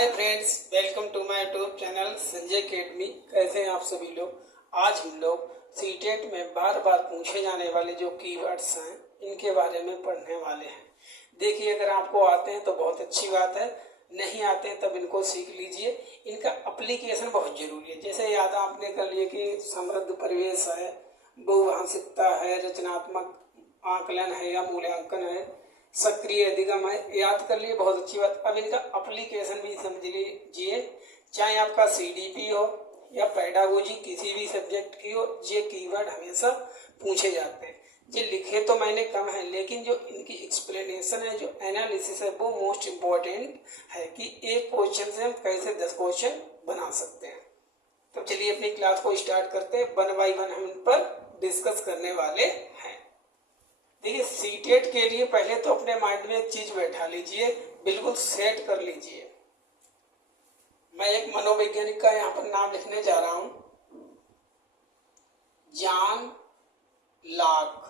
Hi friends, welcome to my YouTube channel Sanjay academy. कैसे हैं आप सभी लोग। आज हम लोग सीटेट में बार बार पूछे जाने वाले जो कीवर्ड्स हैं इनके बारे में पढ़ने वाले हैं। देखिए, अगर आपको आते हैं तो बहुत अच्छी बात है, नहीं आते हैं तब इनको सीख लीजिए। इनका एप्लीकेशन बहुत जरूरी है। जैसे याद आपने कर लिए कि समृद्ध परिवेश है, बहुभाषिकता है, रचनात्मक आकलन है या मूल्यांकन है, सक्रिय अधिगम है, याद कर लिए, बहुत अच्छी बात। अब इनका एप्लीकेशन भी समझ लीजिए। चाहे आपका सीडीपी हो या पेडागोजी किसी भी सब्जेक्ट की हो, ये कीवर्ड हमेशा पूछे जाते हैं। ये लिखे तो मैंने कम है, लेकिन जो इनकी एक्सप्लेनेशन है, जो एनालिसिस है, वो मोस्ट इम्पोर्टेंट है कि एक क्वेश्चन से हम कैसे 10 क्वेश्चन बना सकते हैं। तो चलिए अपनी क्लास को स्टार्ट करते हैं। वन बाई वन हम इन पर डिस्कस करने वाले हैं। देखिए, सीटेट के लिए पहले तो अपने माइंड में एक चीज बैठा लीजिए, बिल्कुल सेट कर लीजिए। मैं एक मनोवैज्ञानिक का यहाँ पर नाम लिखने जा रहा हूं, जॉन लॉक।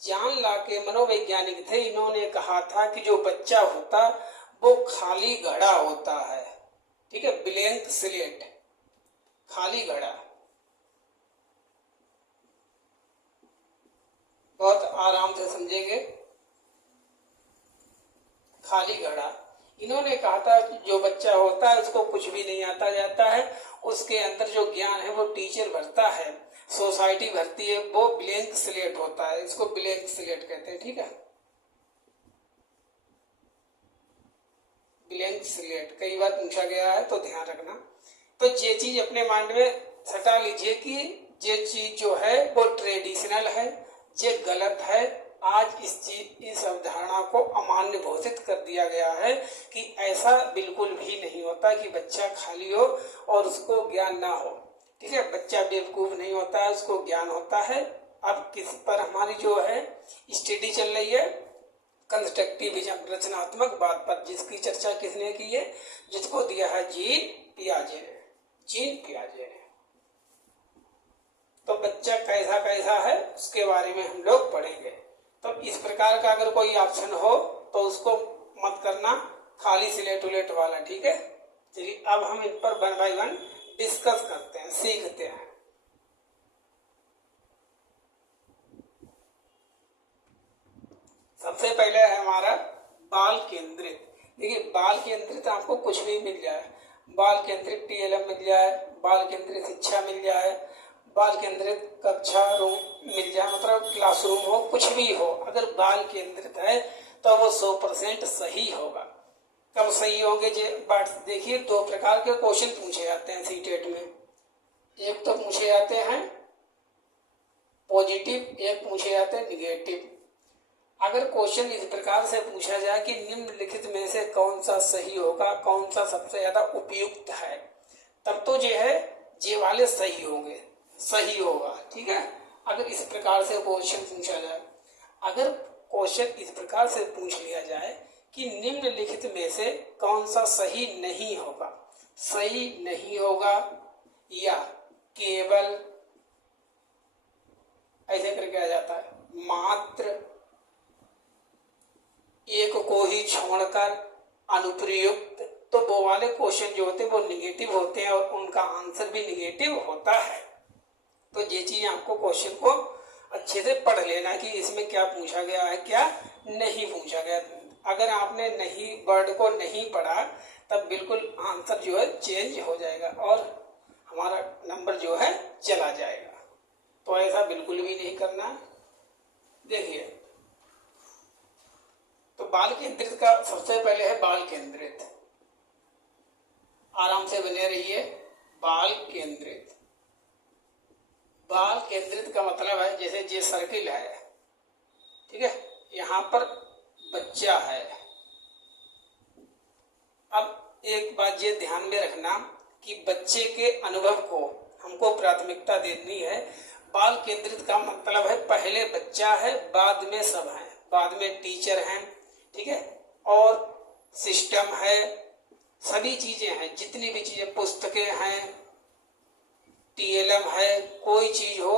जॉन लॉक के मनोवैज्ञानिक थे। इन्होंने कहा था कि जो बच्चा होता वो खाली घड़ा होता है, ठीक है, ब्लैंक स्लेट, खाली घड़ा। बहुत आराम से समझेंगे, खाली घड़ा। इन्होंने कहा था कि जो बच्चा होता है उसको कुछ भी नहीं आता जाता है, उसके अंदर जो ज्ञान है वो टीचर भरता है, सोसाइटी भरती है, वो ब्लैंक स्लेट होता है। इसको ब्लैंक स्लेट कहते हैं, ठीक है, ब्लैंक स्लेट। कई बार पूछा गया है तो ध्यान रखना। तो ये चीज अपने माइंड में सटा लीजिए कि ये चीज जो है वो ट्रेडिशनल है, ये गलत है। आज इस अवधारणा को अमान्य घोषित कर दिया गया है कि ऐसा बिल्कुल भी नहीं होता कि बच्चा खाली हो और उसको ज्ञान ना हो, ठीक है। बच्चा बेवकूफ नहीं होता है, उसको ज्ञान होता है। अब किस पर हमारी जो है स्टडी चल रही है, कंस्ट्रक्टिविज्म, रचनात्मक बात पर, जिसकी चर्चा किसने की है, जिसको दिया है जीन पियाजे ने। तो बच्चा कैसा कैसा है उसके बारे में हम लोग पढ़ेंगे। तो इस प्रकार का अगर कोई ऑप्शन हो तो उसको मत करना, खाली स्लेट उलेट वाला, ठीक है। चलिए अब हम इन पर वन बाई वन डिस्कस करते हैं, सीखते हैं। सबसे पहले है हमारा बाल केंद्रित। देखिए, बाल केंद्रित आपको कुछ भी मिल जाए, बाल केंद्रित टीएलएम मिल जाए, बाल केंद्रित शिक्षा मिल जाए, बाल केंद्रित कक्षा रूम मिल जाए, मतलब क्लासरूम हो, कुछ भी हो, अगर बाल केंद्रित है तो वो 100% सही होगा। कब सही होंगे ये बात देखिए। 2 प्रकार के क्वेश्चन पूछे जाते हैं सीटेट में। एक तो पूछे जाते हैं पॉजिटिव, एक पूछे जाते हैं निगेटिव। अगर क्वेश्चन इस प्रकार से पूछा जाए कि निम्नलिखित में से कौन सा सही होगा, कौन सा सबसे ज्यादा उपयुक्त है, तब तो जो है ये वाले सही होंगे, सही होगा, ठीक है। अगर इस प्रकार से क्वेश्चन पूछा जाए, अगर क्वेश्चन इस प्रकार से पूछ लिया जाए कि निम्नलिखित में से कौन सा सही नहीं होगा या केवल, ऐसे करके आ जाता है, मात्र एक को ही छोड़कर अनुप्रयुक्त, तो वो वाले क्वेश्चन जो होते हैं वो निगेटिव होते हैं और उनका आंसर भी निगेटिव होता है। तो ये चीज आपको क्वेश्चन को अच्छे से पढ़ लेना कि इसमें क्या पूछा गया है, क्या नहीं पूछा गया। अगर आपने नहीं वर्ड को नहीं पढ़ा तब बिल्कुल आंसर जो है चेंज हो जाएगा और हमारा नंबर जो है चला जाएगा। तो ऐसा बिल्कुल भी नहीं करना। देखिए, तो बाल केंद्रित का सबसे पहले है बाल केंद्रित। आराम से बने रहिए। बाल केंद्रित का मतलब है, जैसे ये सर्किल है, ठीक है, यहां पर बच्चा है। अब एक बात ये ध्यान में रखना कि बच्चे के अनुभव को हमको प्राथमिकता देनी है। बाल केंद्रित का मतलब है पहले बच्चा है, बाद में सब है, बाद में टीचर हैं, ठीक है, और सिस्टम है, सभी चीजें हैं, जितनी भी चीजें, पुस्तकें हैं, टीएलएम है, कोई चीज हो,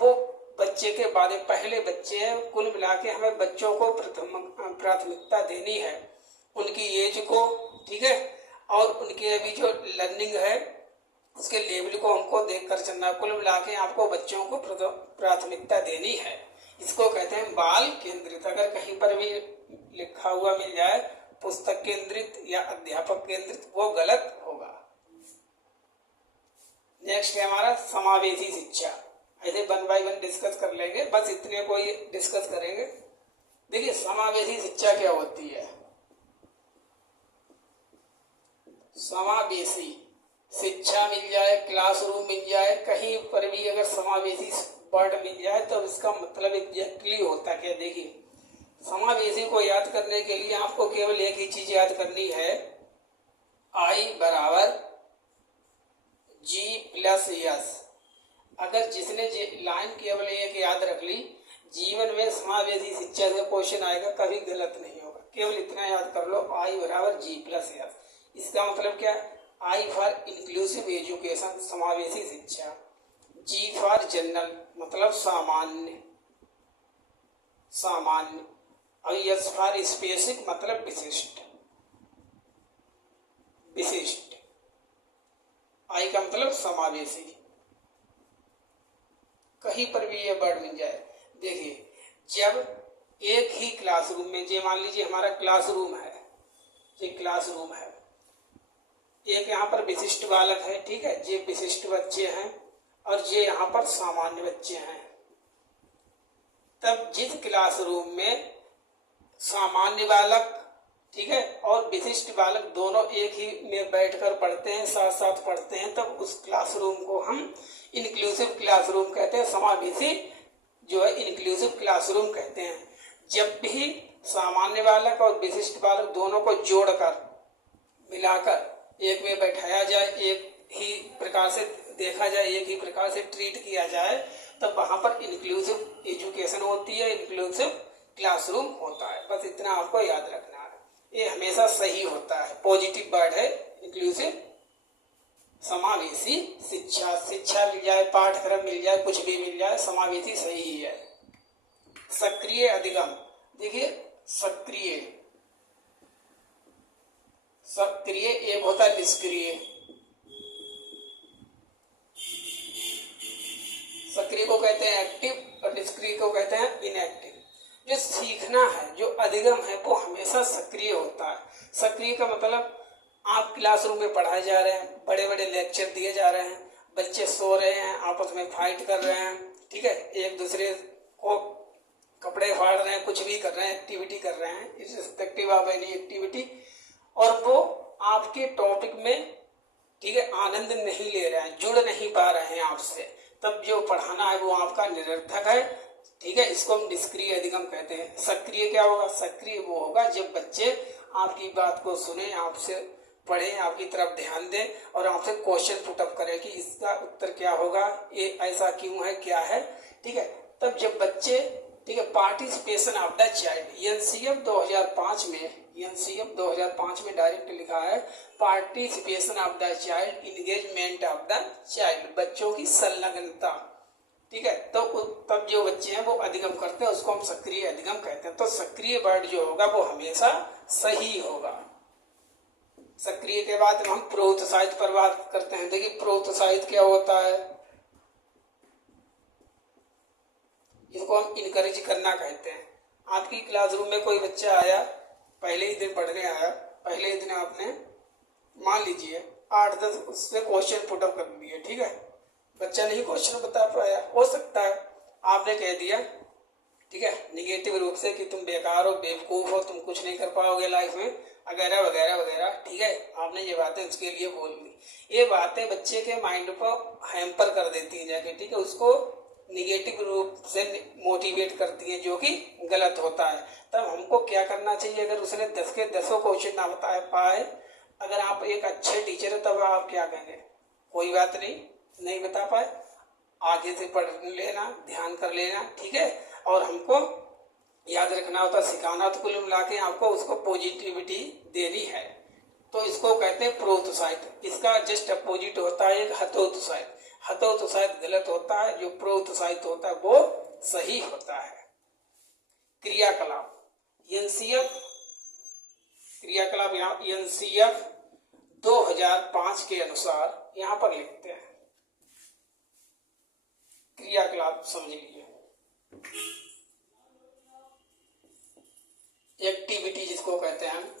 वो बच्चे के बाद पहले बच्चे हैं, कुल मिला के हमें बच्चों को प्राथमिकता देनी है, उनकी एज को, ठीक है, और उनके अभी जो लर्निंग है उसके लेवल को हमको देखकर चलना। कुल मिला के आपको बच्चों को प्राथमिकता देनी है। इसको कहते हैं बाल केंद्रित। अगर कहीं पर भी लिखा हुआ मिल जाए पुस्तक केंद्रित या अध्यापक केंद्रित, वो गलत होगा। नेक्स्ट है हमारा समावेशी शिक्षा। ऐसे 1 बाय 1 डिस्कस कर लेंगे, बस इतने को ही डिस्कस करेंगे। देखिए समावेशी शिक्षा क्या होती है। समावेशी शिक्षा मिल जाए, क्लासरूम मिल जाए, कहीं पर भी अगर समावेशी वर्ड मिल जाए तो इसका मतलब एग्जैक्टली होता क्या। देखिए समावेशी को याद करने के लिए आपको केवल एक ही चीज याद करनी है, I बराबर G+S। अगर जिसने लाइन केवल एक याद रख ली, जीवन में समावेशी शिक्षा से क्वेश्चन आएगा, कभी गलत नहीं होगा। केवल इतना याद कर लो, I बराबर G+S। इसका मतलब क्या, I फॉर इंक्लूसिव एजुकेशन समावेशी शिक्षा, G फॉर जनरल मतलब सामान्य, और S फॉर स्पेसिफिक मतलब विशिष्ट। I का मतलब समावेशी। कहीं पर भी ये वर्ड मिल जाए। देखिए जब एक ही क्लासरूम में, ये मान लीजिए हमारा क्लासरूम है, ये क्लासरूम है, एक यहाँ पर विशिष्ट बालक है, ठीक है, ये विशिष्ट बच्चे हैं और ये यहाँ पर सामान्य बच्चे हैं। तब जिस क्लासरूम में सामान्य बालक, ठीक है, और विशिष्ट बालक दोनों एक ही में बैठकर पढ़ते हैं, साथ साथ पढ़ते हैं, तब उस क्लासरूम को हम इंक्लूसिव क्लासरूम कहते हैं, समावेशी जो है इंक्लूसिव क्लासरूम कहते हैं। जब भी सामान्य बालक और विशिष्ट बालक दोनों को जोड़कर मिलाकर एक में बैठाया जाए, एक ही प्रकार से देखा जाए, एक ही प्रकार से ट्रीट किया जाए, तब वहां पर इंक्लूसिव एजुकेशन होती है, इंक्लूसिव क्लासरूम होता है। बस इतना आपको याद रखना है, ये हमेशा सही होता है, पॉजिटिव वर्ड है इंक्लूसिव। समावेशी शिक्षा, शिक्षा मिल जाए, पाठ्यक्रम मिल जाए, कुछ भी मिल जाए, समावेशी सही ही है। सक्रिय अधिगम। देखिए सक्रिय एक होता है निष्क्रिय। सक्रिय को कहते हैं एक्टिव और निष्क्रिय को कहते हैं इनएक्टिव। जो सीखना है, जो अधिगम है, वो हमेशा सक्रिय होता है। सक्रिय का मतलब आप क्लासरूम में पढ़ाए जा रहे हैं, बड़े बड़े लेक्चर दिए जा रहे हैं, बच्चे सो रहे हैं, आपस में फाइट कर रहे हैं, ठीक है, एक दूसरे को कपड़े फाड़ रहे हैं, कुछ भी कर रहे हैं, एक्टिविटी कर रहे हैं, इर्रिस्पेक्टिव ऑफ एनी एक्टिविटी, और वो आपके टॉपिक में, ठीक है, आनंद नहीं ले रहे हैं, जुड़ नहीं पा रहे हैं आपसे, तब जो पढ़ाना है वो आपका निरर्थक है, ठीक है। इसको हम निष्क्रिय अधिगम कहते हैं। सक्रिय क्या होगा, सक्रिय वो होगा जब बच्चे आपकी बात को सुने, आपसे पढ़े, आपकी तरफ ध्यान दें और आपसे क्वेश्चन पुटअप करें कि इसका उत्तर क्या होगा, ये ऐसा क्यों है, क्या है, ठीक है। तब जब बच्चे, ठीक है, participation of the child, NCF 2005 में डायरेक्ट लिखा है, participation of the child, engagement of the child, बच्चों की संलग्नता, ठीक है। तो तब जो बच्चे हैं वो अधिगम करते हैं, उसको हम सक्रिय अधिगम कहते हैं। तो सक्रिय वर्ड जो होगा वो हमेशा सही होगा। सक्रिय के बाद हम प्रोत्साहित पर बात करते हैं। देखिए प्रोत्साहित क्या होता है, इसको हम इनकरेज करना कहते हैं। आपकी क्लासरूम में कोई बच्चा आया, पहले ही दिन पढ़ने आया, पहले ही दिन आपने मान लीजिए 8-10 उससे क्वेश्चन पुटअप कर दिए, ठीक है, बच्चा नहीं क्वेश्चन बता पाया, हो सकता है आपने कह दिया, ठीक है, निगेटिव रूप से कि तुम बेकार हो, बेवकूफ हो, तुम कुछ नहीं कर पाओगे लाइफ में, वगैरह वगैरह वगैरह, ठीक है, आपने ये बातें उसके लिए बोल दी। ये बातें बच्चे के माइंड को हैम्पर कर देती हैं जाके, ठीक है, उसको निगेटिव रूप से मोटिवेट करती हैं, जो कि गलत होता है। तब हमको क्या करना चाहिए, अगर उसने 10 के 10 क्वेश्चन ना बता पाए, अगर आप एक अच्छे टीचर है तब आप क्या कहेंगे, कोई बात नहीं बता पाए, आगे से पढ़ लेना, ध्यान कर लेना, ठीक है, और हमको याद रखना होता, सिखाना तो कुल मिला के आपको उसको पॉजिटिविटी देनी है। तो इसको कहते हैं प्रोत्साहित। इसका जस्ट अपोजिट होता है एक हतोत्साहित। हतोत्साहित गलत होता है, जो प्रोत्साहित होता है वो सही होता है। क्रियाकलाप एनसीएफ एनसीएफ 2005 के अनुसार यहाँ पर लिखते हैं। क्रियाकलाप समझ लीजिए, एक्टिविटी जिसको कहते हैं हम।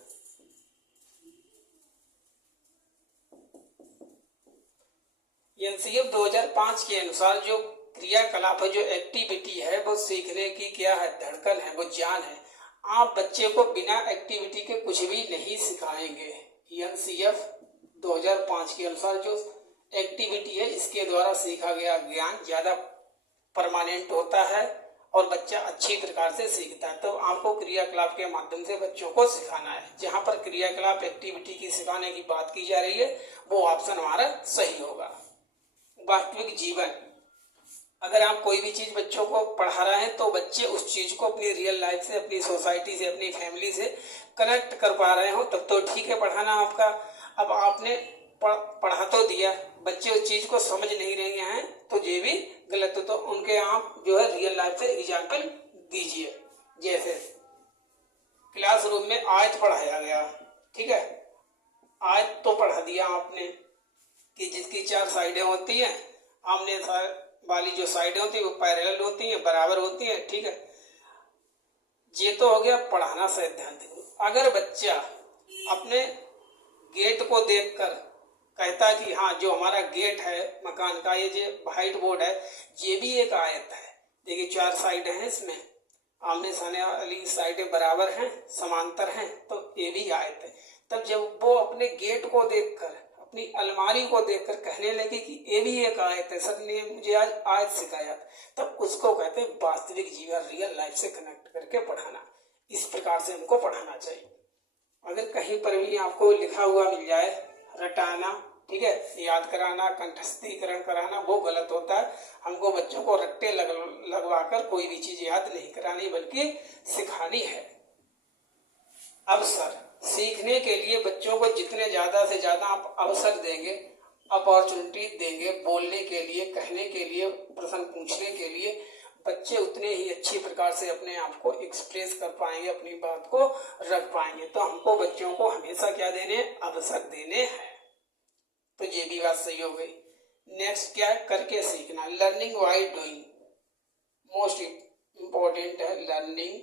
एनसीएफ 2005 के अनुसार जो क्रियाकलाप है, जो एक्टिविटी है, वो सीखने की क्या है, धड़कन है, वो जान है। आप बच्चे को बिना एक्टिविटी के कुछ भी नहीं सिखाएंगे। एनसीएफ 2005 के अनुसार जो एक्टिविटी है, इसके द्वारा सीखा गया ज्ञान ज्यादा परमानेंट होता है और बच्चा अच्छी प्रकार से सीखता है। तो आपको क्रियाकलाप के माध्यम से बच्चों को सिखाना है। जहां पर क्रियाकलाप एक्टिविटी की सिखाने की बात की जा रही है, वो ऑप्शन हमारा सही होगा। वास्तविक जीवन, अगर आप कोई भी चीज बच्चों को पढ़ा रहे हैं तो बच्चे उस चीज को अपनी रियल लाइफ से, अपनी सोसाइटी से, अपनी फैमिली से कनेक्ट कर पा रहे हो, तब तो ठीक है पढ़ाना आपका। अब आपने पढ़ा तो दिया, बच्चे उस चीज को समझ नहीं रहे हैं, तो ये भी गलत हो। तो उनके आप जो है रियल लाइफ से एग्जाम्पल दीजिए। जैसे क्लासरूम में आयत पढ़ाया गया, ठीक है, आयत तो पढ़ा दिया आपने कि जिसकी 4 साइडें होती हैं, आमने वाली जो साइडें होती है वो पैरेलल होती हैं, बराबर होती हैं, ठीक है। ये तो हो गया पढ़ाना सैद्धांतिक। अगर बच्चा अपने गेट को देखकर कहता कि हाँ, जो हमारा गेट है मकान का, ये जो व्हाइट बोर्ड है, ये भी एक आयत है। देखिए 4 साइडें हैं, इसमें आमने सामने वाली साइडें बराबर हैं, समांतर हैं, तो ये भी आयत है। तब जब वो अपने गेट को देखकर, अपनी अलमारी को देखकर कहने लगे कि ये भी एक आयत है, सर ने मुझे आज आयत सिखाया, तब उसको कहते हैं वास्तविक जीवन, रियल लाइफ से कनेक्ट करके पढ़ाना। इस प्रकार से हमको पढ़ाना चाहिए। अगर कहीं पर भी आपको लिखा हुआ मिल जाए, रटाना, ठीक है, याद कराना, कंठस्थीकरण कराना, वो गलत होता है। हमको बच्चों को रट्टे लगवाकर कोई भी चीज याद नहीं करानी, बल्कि सिखानी है। अवसर, सीखने के लिए बच्चों को जितने ज्यादा से ज्यादा आप अवसर देंगे, अपॉर्चुनिटी देंगे, बोलने के लिए, कहने के लिए, प्रश्न पूछने के लिए, बच्चे उतने ही अच्छी प्रकार से अपने आप को एक्सप्रेस कर पाएंगे, अपनी बात को रख पाएंगे। तो हमको बच्चों को हमेशा क्या देने, अवसर देने हैं। तो ये भी बात सही हो गई। नेक्स्ट क्या है, करके सीखना, learning by doing, most important है learning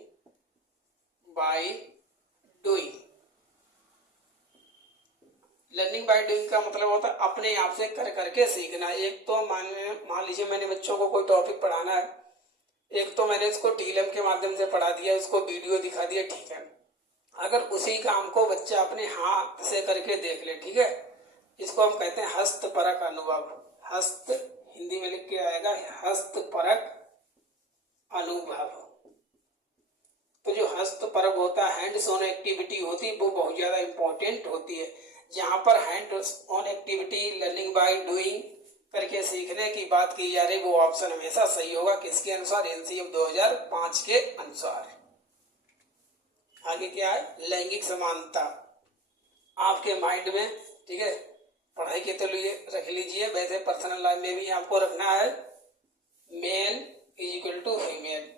by doing. Learning by doing का मतलब होता है अपने आप से कर करके सीखना। एक तो मान लीजिए मैंने बच्चों को कोई टॉपिक पढ़ाना है, एक तो मैंने इसको टीएलएम के माध्यम से पढ़ा दिया, उसको वीडियो दिखा दिया, ठीक है। अगर उसी काम को बच्चा अपने हाथ से करके देख ले, ठीक है, इसको हम कहते हैं हस्तपरक अनुभव। हस्त हिंदी में लिख के आएगा हस्तपरक अनुभव। तो जो हस्तपरक होता है, हैंड्स ऑन एक्टिविटी होती है, वो बहुत ज्यादा इंपॉर्टेंट होती है। जहां पर hands on activity, learning by doing, करके सीखने की बात की जा रही, वो ऑप्शन हमेशा सही होगा। किसके अनुसार, एनसीएफ 2005 के अनुसार। आगे क्या है, लैंगिक समानता। आपके माइंड में, ठीक है, पढ़ाई के तो लिए रख लीजिए, वैसे पर्सनल लाइफ में भी आपको रखना है, male is equal to female.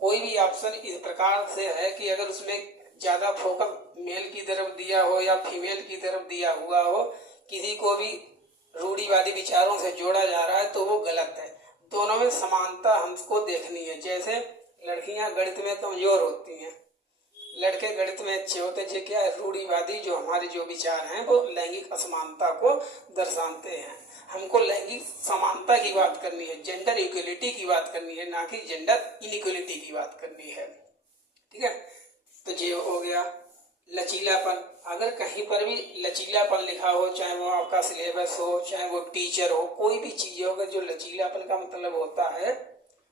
कोई भी ऑप्शन इस प्रकार से है कि अगर उसमें ज्यादा फोकस मेल की तरफ दिया हो या फीमेल की तरफ दिया हुआ हो, किसी को भी रूढ़िवादी विचारों से जोड़ा जा रहा है, तो वो गलत है। दोनों में समानता हमको देखनी है। जैसे लड़कियां गणित में कमजोर होती हैं, लड़के गणित में अच्छे होते हैं, ये क्या है, रूढ़िवादी जो हमारे जो विचार हैं वो लैंगिक असमानता को दर्शाते हैं। हमको लैंगिक समानता की बात करनी है, जेंडर इक्वलिटी की बात करनी है, ना कि जेंडर इनइक्वलिटी की बात करनी है, ठीक है। तो ये हो गया लचीलापन। अगर कहीं पर भी लचीलापन लिखा हो, चाहे वो आपका सिलेबस हो, चाहे वो टीचर हो, कोई भी चीज होगा, जो लचीलापन का मतलब होता है,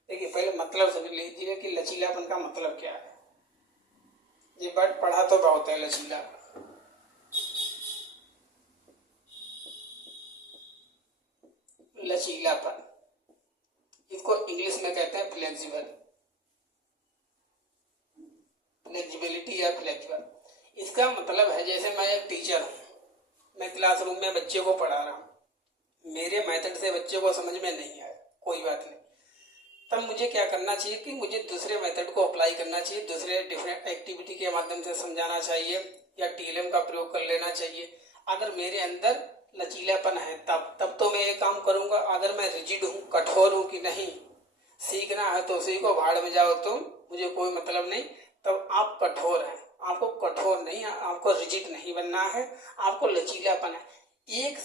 देखिए पहले मतलब समझ लीजिए कि लचीलापन का मतलब क्या है। ये वर्ड पढ़ा तो बहुत है, लचीला। लचीलापन, इसको इंग्लिश में कहते हैं फ्लेक्सिबल, फ्लेक्सिबिलिटी या फ्लेक्सिबल। इसका मतलब है, जैसे मैं एक टीचर हूँ, मैं क्लासरूम में बच्चे को पढ़ा रहा हूँ, मेरे मेथड से बच्चे को समझ में नहीं आया, कोई बात नहीं, तब मुझे क्या करना चाहिए कि मुझे दूसरे मेथड को अप्लाई करना चाहिए, दूसरे डिफरेंट एक्टिविटी के माध्यम से समझाना चाहिए या टीएलएम का प्रयोग कर लेना चाहिए। अगर मेरे अंदर लचीलापन है तब तो मैं ये काम करूंगा। अगर मैं रिजिड हूँ, कठोर हूँ कि नहीं सीखना है तो उसी को भाड़ में जाओ तुम, मुझे कोई मतलब नहीं, तब आप कठोर हैं। आपको कठोर नहीं, आपको रिजिड नहीं बनना है, आपको लचीलापन है। एक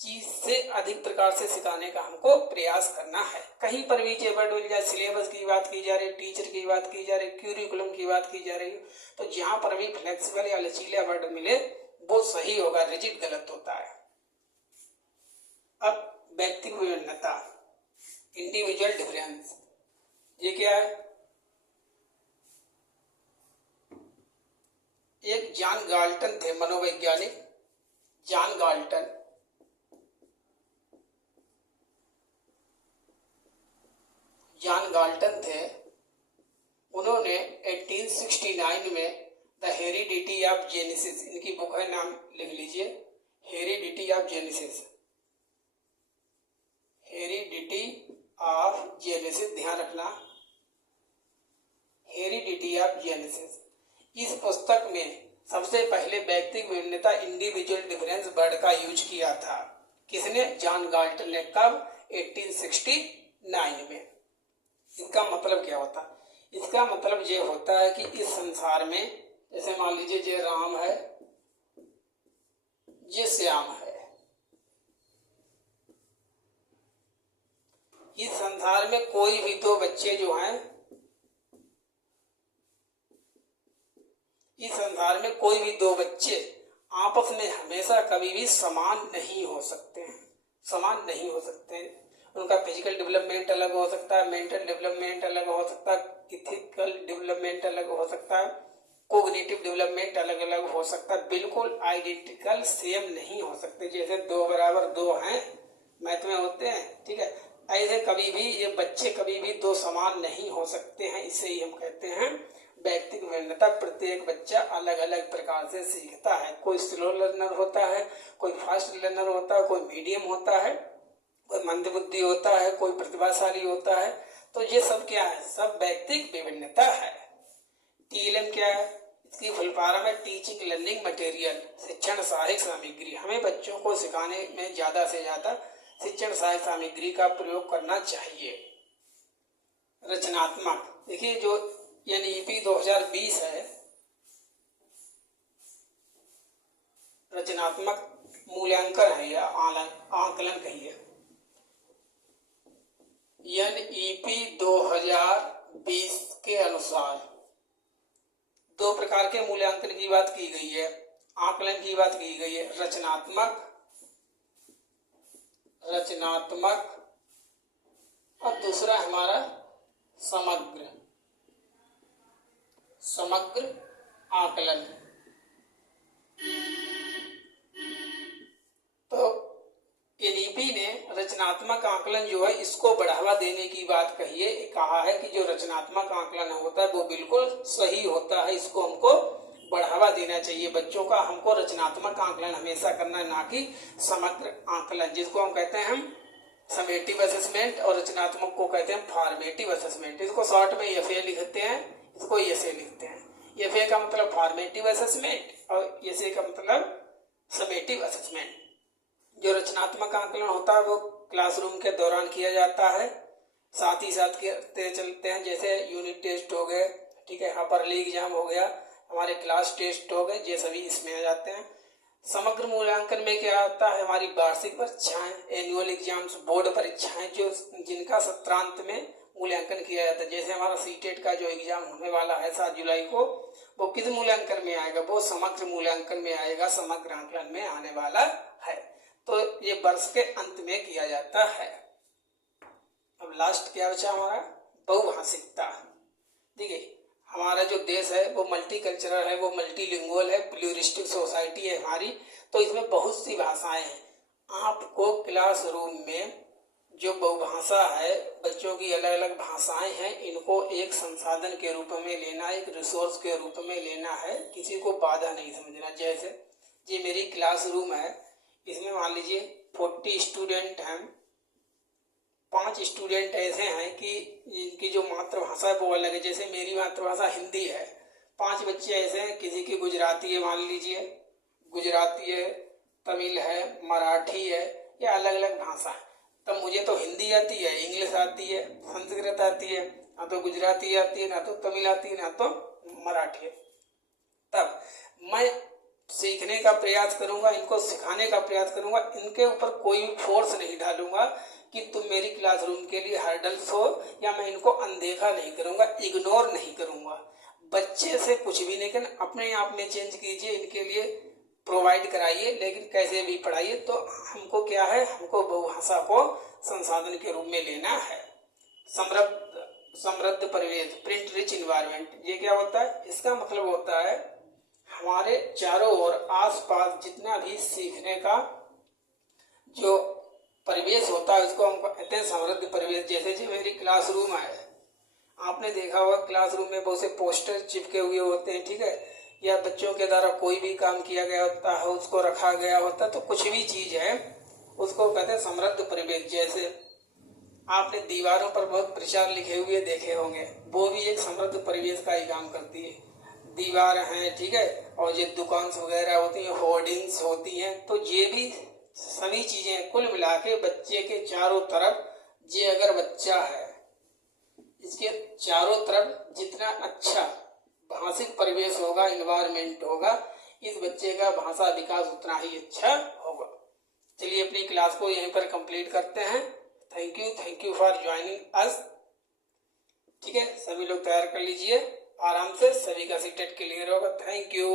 चीज से अधिक प्रकार से सिखाने का हमको प्रयास करना है। कहीं पर भी वर्ड मिल जाए, सिलेबस की बात की जा रही है, टीचर की बात की जा रही है, क्यूरिकुलम की बात की जा रही है, तो जहां पर भी फ्लेक्सिबल या लचीला वर्ड मिले वो सही होगा, रिजिड गलत होता है। अब व्यक्तिगत विभिन्नता, इंडिविजुअल डिफरेंस, ये क्या है? एक जॉन गाल्टन थे, मनोवैज्ञानिक जॉन गाल्टन। जॉन गाल्टन थे, उन्होंने 1869 में द हेरिडिटी ऑफ जेनेसिस, इनकी बुक है, नाम लिख लीजिए, heredity of genesis, heredity of genesis, ध्यान रखना, हेरिडिटी ऑफ जेनेसिस। इस पुस्तक में सबसे पहले व्यक्तिगत विभिन्नता, इंडिविजुअल डिफरेंस वर्ड का यूज किया था। किसने? जॉन गाल्टन ने। कब? 1869 में। इसका मतलब क्या होता? इसका मतलब ये होता है कि इस संसार में, जैसे मान लीजिए ये राम है, ये श्याम है, इस संसार में कोई भी दो बच्चे जो हैं, इस संसार में कोई भी दो बच्चे आपस में हमेशा कभी भी समान नहीं हो सकते हैं, समान नहीं हो सकते हैं। उनका फिजिकल डेवलपमेंट अलग हो सकता है, मेंटल डेवलपमेंट अलग हो सकता है, इथिकल डेवलपमेंट अलग हो सकता है, कोग्निटिव डेवलपमेंट अलग अलग हो सकता है, बिल्कुल आइडेंटिकल सेम नहीं हो सकते। जैसे 2 बराबर 2 हैं मैथ में होते हैं, ठीक है, ऐसे कभी भी ये बच्चे कभी भी दो समान नहीं हो सकते हैं। इसे ही हम कहते हैं व्यक्तिगत विभिन्नता। प्रत्येक बच्चा अलग अलग प्रकार से सीखता है, कोई स्लो लर्नर होता है, कोई फास्ट लर्नर होता है, कोई मीडियम होता है, कोई मंदबुद्धि होता है, कोई प्रतिभाशाली होता है। तो ये सब क्या है? सब व्यक्तिगत विभिन्नता है। टीएलएम क्या है? इसकी फुलफॉर्म है टीचिंग लर्निंग मटेरियल, शिक्षण सहायक सामग्री। हमें बच्चों को सिखाने में ज्यादा से ज्यादा शिक्षण सहायक सामग्री का प्रयोग करना चाहिए। रचनात्मक, देखिए जो एनईपी 2020 है, रचनात्मक मूल्यांकन है या आकलन कहिए, एनईपी 2020 के अनुसार 2 प्रकार के मूल्यांकन की बात की गई है, आकलन की बात की गई है, रचनात्मक और दूसरा हमारा समग्र आकलन। तो एनईपी ने रचनात्मक आकलन जो है इसको बढ़ावा देने की बात कहा है कि जो रचनात्मक आकलन होता है वो बिल्कुल सही होता है, इसको हमको बढ़ावा देना चाहिए बच्चों का। हमको रचनात्मक आकलन हमेशा करना है, ना कि समग्र आकलन, जिसको हम कहते हैं हम समेटिव असेसमेंट, और रचनात्मक को कहते हैं फॉर्मेटिव असेसमेंट। इसको शॉर्ट में एफए लिखते हैं, इसको एसए लिखते हैं। एफए का मतलब फॉर्मेटिव असेसमेंट और एसए का मतलब समेटिव असेसमेंट। जो रचनात्मक आकलन होता है वो क्लासरूम के दौरान किया जाता है, साथ ही साथ करते चलते हैं, जैसे यूनिट टेस्ट हो गए, ठीक है, हाफरली एग्जाम हो गया, हमारे क्लास टेस्ट हो गए, ये सभी इसमें आ जाते हैं। समग्र मूल्यांकन में क्या होता है? हमारी वार्षिक परीक्षाएं, एनुअल एग्जाम्स, बोर्ड परीक्षाएं, जो जिनका सत्रांत में मूल्यांकन किया जाता है। जैसे हमारा सीटेट का जो एग्जाम होने वाला है 7 जुलाई को, वो किस मूल्यांकन में आएगा? वो समग्र मूल्यांकन में आएगा, समग्र आकलन में आने वाला है। तो ये वर्ष के अंत में किया जाता है। अब लास्ट क्या बचा हमारा? बहुभाषिकता। देखिए हमारा जो देश है वो मल्टीकल्चरल है, वो मल्टीलिंगुअल है, प्लूरिस्टिक सोसाइटी है हमारी, तो इसमें बहुत सी भाषाएं हैं। आपको क्लासरूम में जो बहुभाषा है, बच्चों की अलग अलग भाषाएं हैं, इनको एक संसाधन के रूप में लेना, एक रिसोर्स के रूप में लेना है, किसी को बाधा नहीं समझना। जैसे ये मेरी क्लासरूम है, इसमें मान लीजिए 40 स्टूडेंट हैं, 5 स्टूडेंट ऐसे हैं कि जिनकी जो मातृभाषा है वो अलग है। जैसे मेरी मातृभाषा हिंदी है, 5 बच्चे ऐसे हैं, किसी की गुजराती है, मान लीजिए गुजराती है, तमिल है, मराठी है, या अलग अलग भाषा है। तब मुझे तो हिंदी आती है, इंग्लिश आती है, संस्कृत आती है, ना तो गुजराती आती है, ना तो तमिल आती है, ना तो मराठी है। तब मैं सीखने का प्रयास करूंगा, इनको सिखाने का प्रयास करूंगा। इनके ऊपर कोई भी फोर्स नहीं डालूंगा कि तुम मेरी क्लासरूम के लिए हर्डल्स हो, या मैं इनको अनदेखा नहीं करूंगा, इग्नोर नहीं करूंगा। बच्चे से कुछ भी नहीं करना, अपने आप में चेंज कीजिए, इनके लिए प्रोवाइड कराइए, लेकिन कैसे भी पढ़ाइए। तो हमको क्या है, हमको बहुभाषा को संसाधन के रूप में लेना है। समृद्ध परिवेश, प्रिंट रिच इन्वायरमेंट, ये क्या होता है? इसका मतलब होता है हमारे चारों ओर आसपास जितना भी सीखने का जो परिवेश होता है उसको हम कहते हैं समृद्ध परिवेश। जैसे जो मेरी क्लासरूम है, आपने देखा होगा क्लासरूम में बहुत से पोस्टर चिपके हुए होते हैं, ठीक है, या बच्चों के द्वारा कोई भी काम किया गया होता है, उसको रखा गया होता है। तो कुछ भी चीज है उसको कहते हैं समृद्ध परिवेश। जैसे आपने दीवारों पर बहुत प्रचार लिखे हुए देखे होंगे, वो भी एक समृद्ध परिवेश का ही काम करती है। दीवार हैं, ठीक है, और ये दुकान वगैरह होती हैं, होर्डिंग्स होती हैं, तो ये भी सभी चीजें कुल मिला के बच्चे के चारों तरफ, ये अगर बच्चा है इसके चारों तरफ जितना अच्छा भाषिक परिवेश होगा, इन्वायरमेंट होगा, इस बच्चे का भाषा विकास उतना ही अच्छा होगा। चलिए अपनी क्लास को यहीं पर कंप्लीट करते हैं। Thank you for joining us. ठीक है, सभी लोग तैयार कर लीजिए आराम से, सभी का सीटेट क्लियर होगा। Thank you.